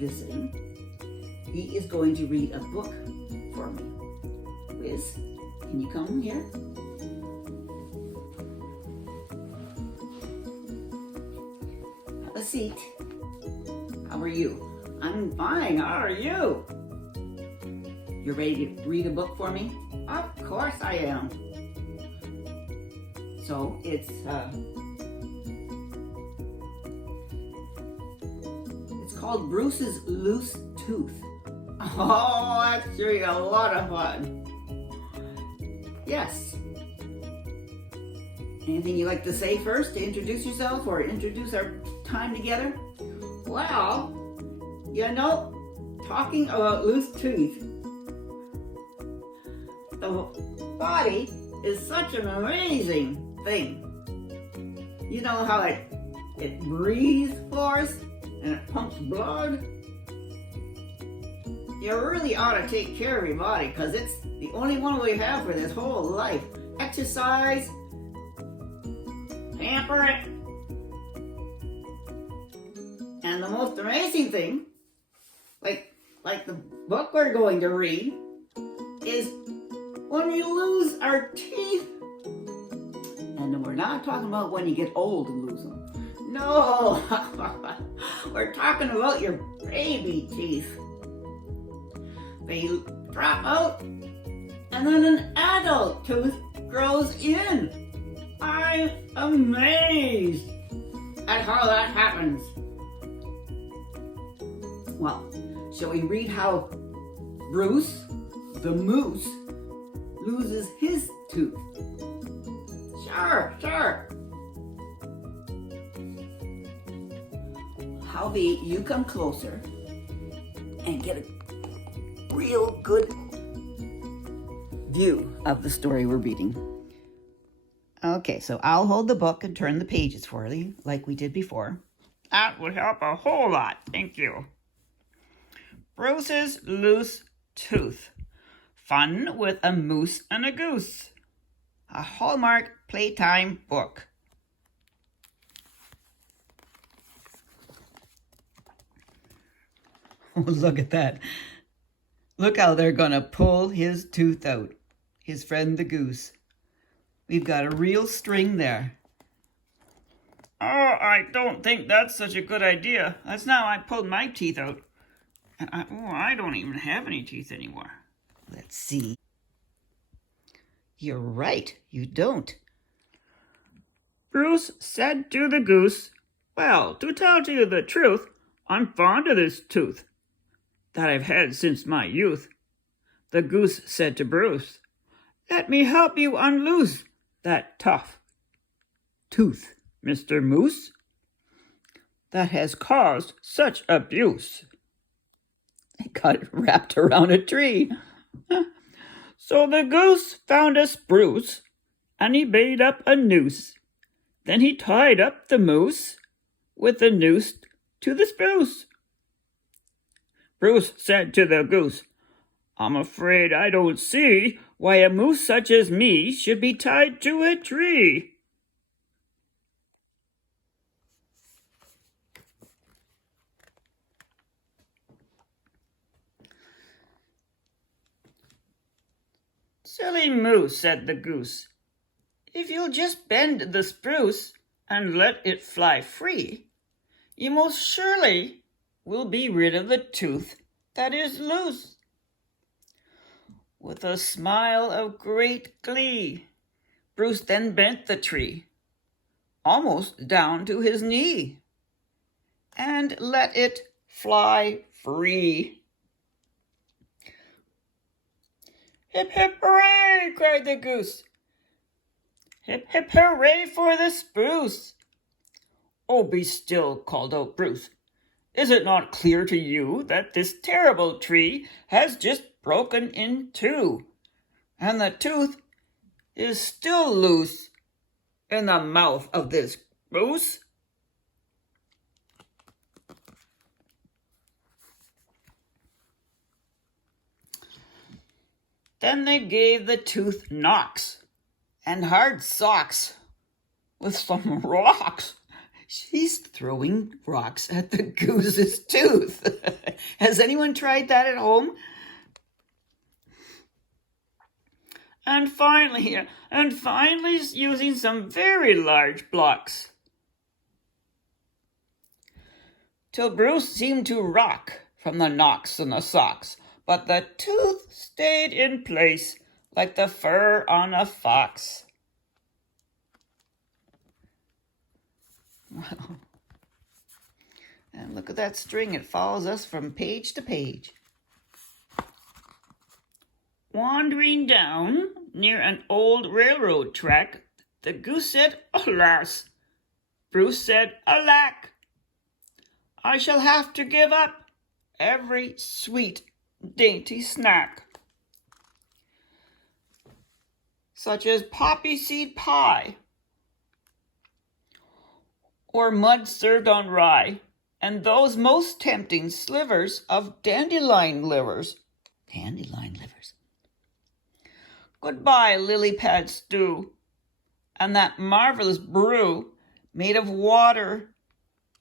visiting, he is going to read a book for me. Liz, can you come here? Have a seat. How are you? I'm fine. How are you? You're ready to read a book for me? Of course I am. So it's called Bruce's Loose Tooth. Oh, that's really a lot of fun. Yes. Anything you'd like to say first to introduce yourself or introduce our time together? Well, you know, talking about loose teeth, the body is such an amazing thing. You know how it breathes for us and it pumps blood? You really ought to take care of your body because it's the only one we have for this whole life. Exercise, pamper it. And the most amazing thing, like the book we're going to read, is when we lose our teeth. And we're not talking about when you get old and lose them. No, we're talking about your baby teeth. They drop out and then an adult tooth grows in. I'm amazed at how that happens. Well, shall we read how Bruce, the moose, loses his tooth? Sure. How about you come closer and get a real good view of the story we're reading. Okay, so I'll hold the book and turn the pages for you, like we did before. That would help a whole lot, thank you. Bruce's Loose Tooth. Fun with a moose and a goose. A Hallmark Play-time Book. Oh, look at that. Look how they're going to pull his tooth out. His friend the goose. We've got a real string there. Oh, I don't think that's such a good idea. That's now I pulled my teeth out. I don't even have any teeth anymore. Let's see. You're right, you don't. Bruce said to the goose, "Well, to tell you the truth, I'm fond of this tooth that I've had since my youth." The goose said to Bruce, "Let me help you unloose that tough tooth, Mr. Moose, that has caused such abuse." They got it wrapped around a tree. So the goose found a spruce, and he made up a noose. Then he tied up the moose with the noose to the spruce. Bruce said to the goose, "I'm afraid I don't see why a moose such as me should be tied to a tree." "Silly moose," said the goose, "if you'll just bend the spruce and let it fly free, you most surely will be rid of the tooth that is loose." With a smile of great glee, Bruce then bent the tree, almost down to his knee, and let it fly free. "Hip, hip, hooray!" cried the goose. "Hip, hip, hooray for the spruce!" "Oh, be still," called out Bruce. "Is it not clear to you that this terrible tree has just broken in two, and the tooth is still loose in the mouth of this goose?" Then they gave the tooth knocks and hard socks with some rocks. She's throwing rocks at the goose's tooth. Has anyone tried that at home? And finally, using some very large blocks, till Bruce seemed to rock from the knocks and the socks, but the tooth stayed in place like the fur on a fox. Wow. And look at that string. It follows us from page to page. Wandering down near an old railroad track, the goose said, "Alas!" Bruce said, "Alack! I shall have to give up every sweet, dainty snack, such as poppy seed pie or mud served on rye, and those most tempting slivers of dandelion livers." Dandelion livers. "Goodbye, lily pad stew, and that marvelous brew made of water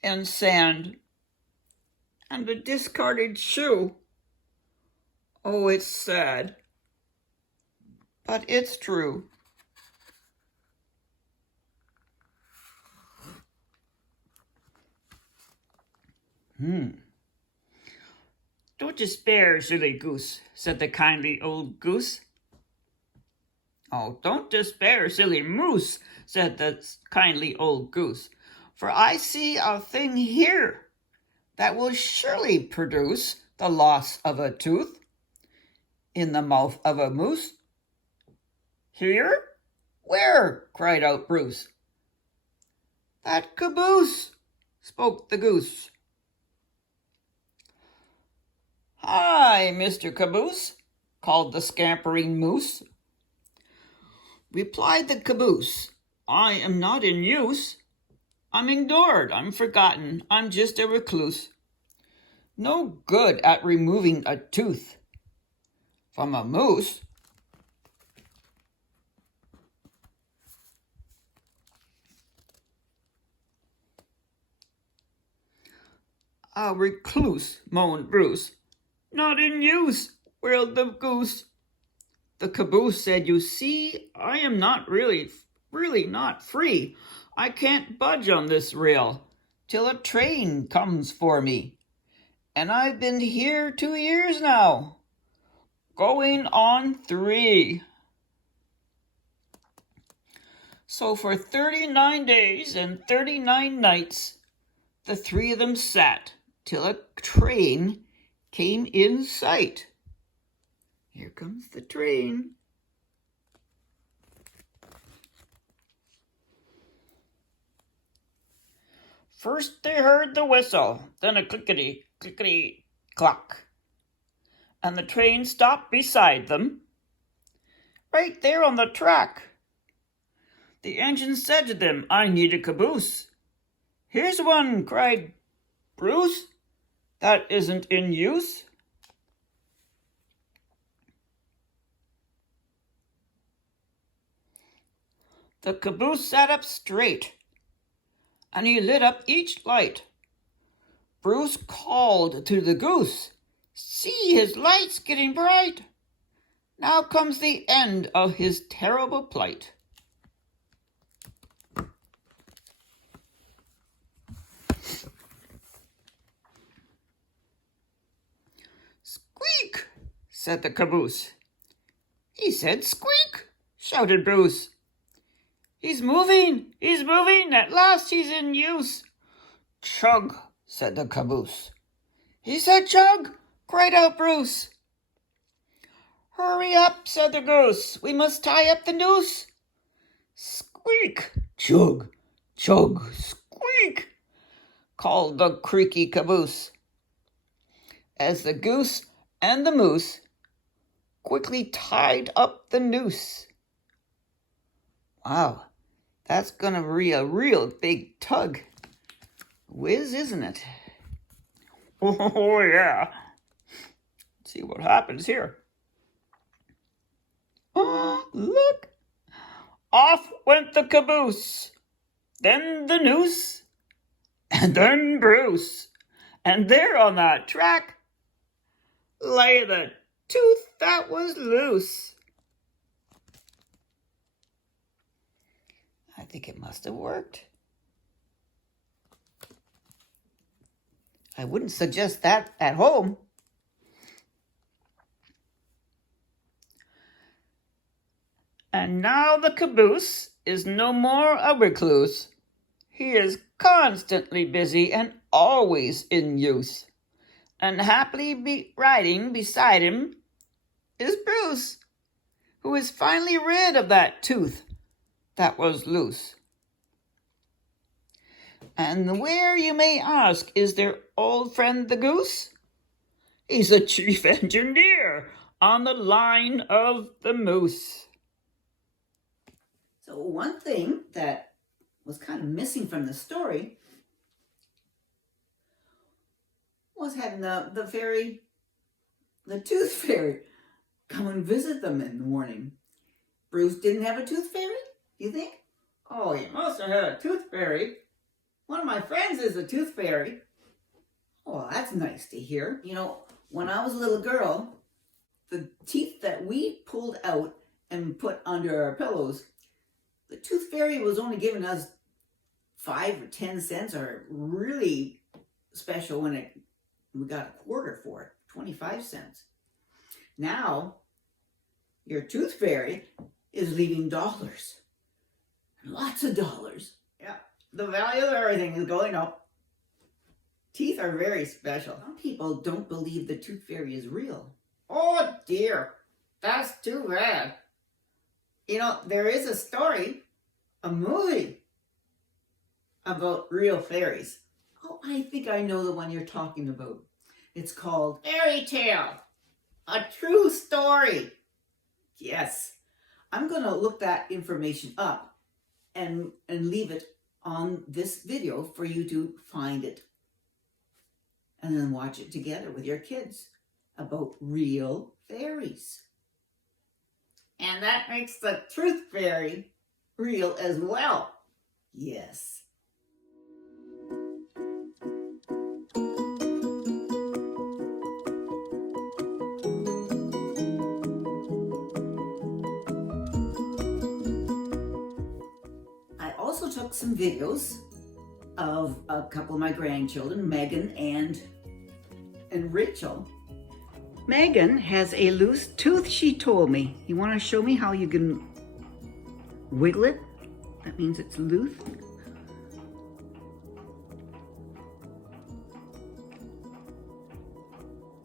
and sand, and a discarded shoe. Oh, it's sad, but it's true." "Don't despair, silly goose," said the kindly old goose. "Oh, don't despair, silly moose," said the kindly old goose, "for I see a thing here that will surely produce the loss of a tooth in the mouth of a moose." "Here? Where?" cried out Bruce. "That caboose," spoke the goose. "Hi, Mr. Caboose," called the scampering moose. Replied the caboose, "I am not in use. I'm ignored, I'm forgotten, I'm just a recluse. No good at removing a tooth from a moose." "A recluse," moaned Bruce. "Not in use," wailed the goose. The caboose said, "You see, I am not really not free. I can't budge on this rail till a train comes for me. And I've been here 2 years now, going on 3. So for 39 days and 39 nights, the 3 of them sat till a train came in sight." Here comes the train. First they heard the whistle, then a clickety, clickety, clock, and the train stopped beside them, right there on the track. The engine said to them, "I need a caboose." "Here's one," cried Bruce, "that isn't in use." The caboose sat up straight, and he lit up each light. Bruce called to the goose, "See, his light's getting bright. Now comes the end of his terrible plight." "Squeak," said the caboose. "He said squeak," shouted Bruce. He's moving, at last he's in use." "Chug," said the caboose. "He said chug," cried out Bruce. "Hurry up," said the goose, "we must tie up the noose." "Squeak, chug, chug, squeak," called the creaky caboose, as the goose and the moose quickly tied up the noose. Wow, that's going to be a real big tug whiz, isn't it? Oh, yeah. Let's see what happens here. Oh, look. Off went the caboose, then the noose, and then Bruce. And there on that track lay the tooth that was loose. I think it must have worked. I wouldn't suggest that at home. And now the caboose is no more a recluse. He is constantly busy and always in use. And happily riding beside him is Bruce, who is finally rid of that tooth that was loose. And where, you may ask, is their old friend the goose? He's the chief engineer on the line of the moose. So one thing that was kind of missing from the story was having the tooth fairy, come and visit them in the morning. Bruce didn't have a tooth fairy, you think? Oh, he must have had a tooth fairy. One of my friends is a tooth fairy. Oh, that's nice to hear. You know, when I was a little girl, the teeth that we pulled out and put under our pillows, the tooth fairy was only giving us 5 or 10 cents, or really special when we got a quarter for it, 25 cents. Now, your tooth fairy is leaving dollars, lots of dollars. Yeah, the value of everything is going up. Teeth are very special. Some people don't believe the tooth fairy is real. Oh dear, that's too bad. You know, there is a story, a movie about real fairies. Oh, I think I know the one you're talking about. It's called Fairy Tale, a true story. Yes, I'm going to look that information up and leave it on this video for you to find it. And then watch it together with your kids about real fairies. And that makes the truth fairy real as well. Yes. I also took some videos of a couple of my grandchildren, Megan and Rachael. Megan has a loose tooth, she told me. You want to show me how you can wiggle it? That means it's loose.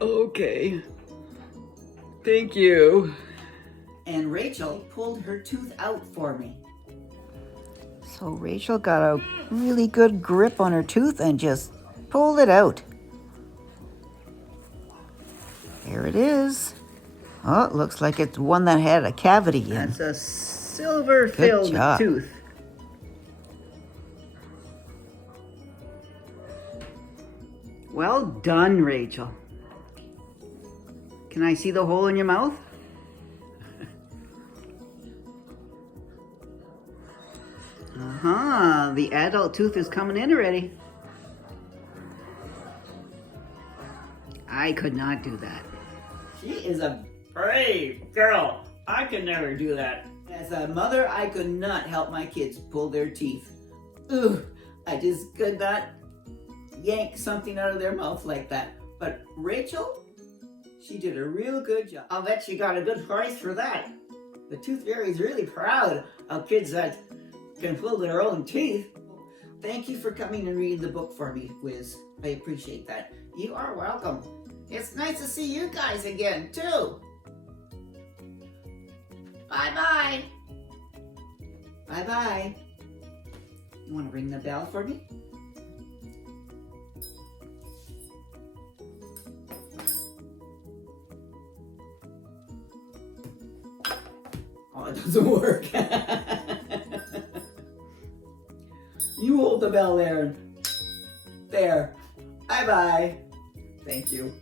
Okay. Thank you. And Rachael pulled her tooth out for me. So Rachael got a really good grip on her tooth and just pulled it out. There it is. Oh, it looks like it's one that had a cavity in. That's a silver-filled tooth. Well done, Rachael. Can I see the hole in your mouth? The adult tooth is coming in already. I could not do that. She is a brave girl. I could never do that. As a mother, I could not help my kids pull their teeth. Ooh, I just could not yank something out of their mouth like that. But Rachael, she did a real good job. I'll bet she got a good price for that. The tooth fairy is really proud of kids that can pull their own teeth. Thank you for coming and reading the book for me, Wiz. I appreciate that. You are welcome. It's nice to see you guys again, too. Bye-bye. Bye-bye. You want to ring the bell for me? Oh, it doesn't work. You hold the bell there. There. Bye-bye. Thank you.